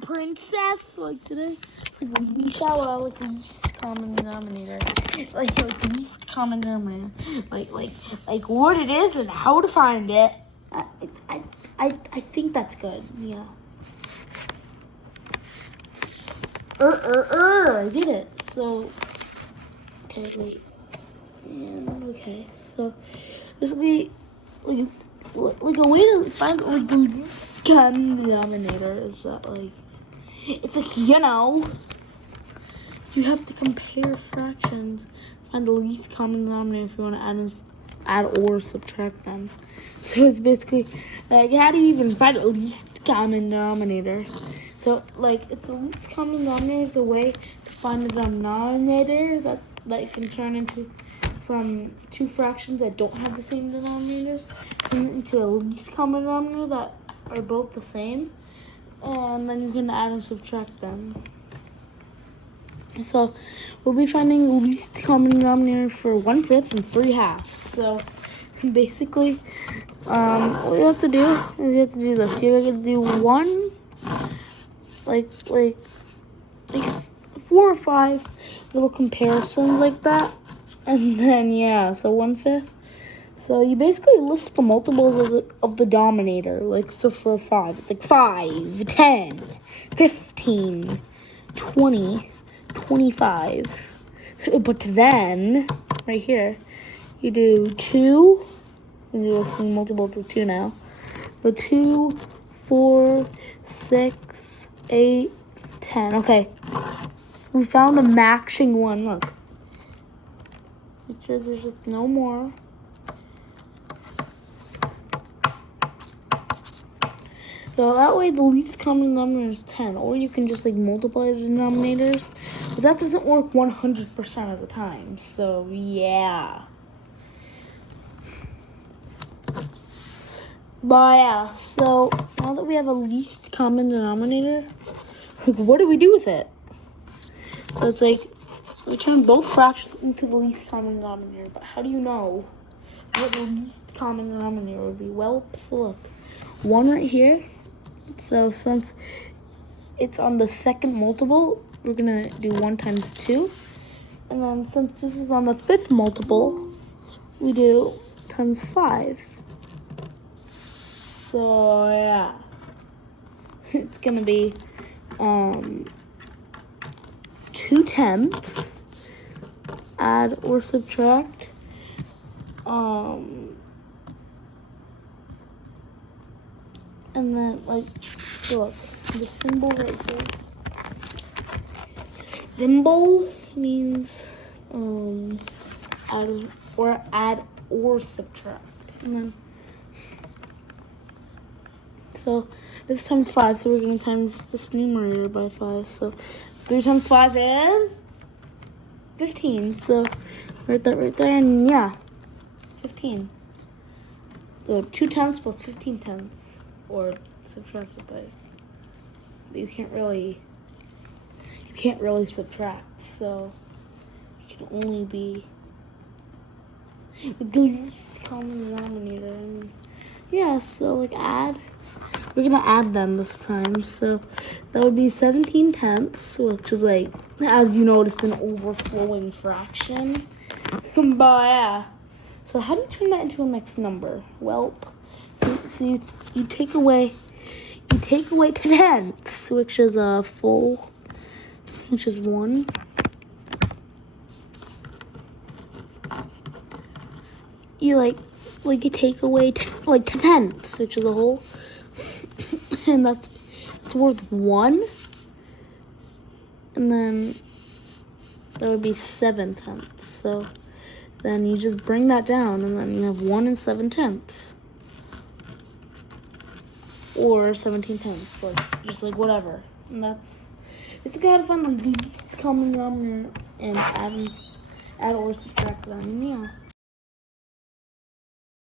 princess. Like today, we shower like least common denominator, like least common denominator, like what it is and how to find it. I think that's good. Yeah. I did it. So okay, wait. And okay, so this will be like a way to find like the least common denominator is that like it's like you have to compare fractions, find the least common denominator if you want to add or subtract them. So it's basically like how do you even find the least common denominator? So like it's the least common denominator is a way to find the denominator that you can turn into from two fractions that don't have the same denominators into a least common denominator that are both the same, and then you can add and subtract them. So we'll be finding the least common denominator for 1/5 and 3/2. So basically, what you have to do is you have to do this. You're gonna do one, like 4 or 5 little comparisons like that, and then yeah, so 1/5. So you basically list the multiples of the denominator. Like so for 5, it's like 5, 10, 15, 20, 25. But then right here, you do 2. You do a multiple to 2 now. So 2, 4, 6, 8, 10. Okay. We found a matching one. Look. Make sure there's just no more. So that way the least common denominator is 10. Or you can just like multiply the denominators. But that doesn't work 100% of the time. So yeah. But yeah, so now that we have a least common denominator, what do we do with it? So it's like, we turn both fractions into the least common denominator. But how do you know what the least common denominator would be? Well, so look, 1 right here. So since it's on the second multiple, we're going to do 1 times 2. And then since this is on the 5th multiple, we do times 5. So yeah, it's going to be 2/10, add or subtract, and then like, look, the symbol right here, symbol means add or subtract, and then so this times 5, so we're going to times this numerator by 5. So 3 times 5 is 15. So write that right there, and yeah, 15. So 2/10 plus 15/10, or subtract it by. But you can't really subtract. So it can only be the least common denominator. And yeah, so like add. We're gonna add them this time, so that would be 17/10, which is like, as you noticed, an overflowing fraction. But yeah, so how do you turn that into a mixed number? Well, so you take away 10ths, which is a full, which is 1. You you take away 10ths, which is a whole. And that's worth 1, and then that would be 7/10. So then you just bring that down, and then you have 1 and 7/10, or 17/10, like just like whatever. And it's a how to find the least common denominator and add or subtract them. And yeah.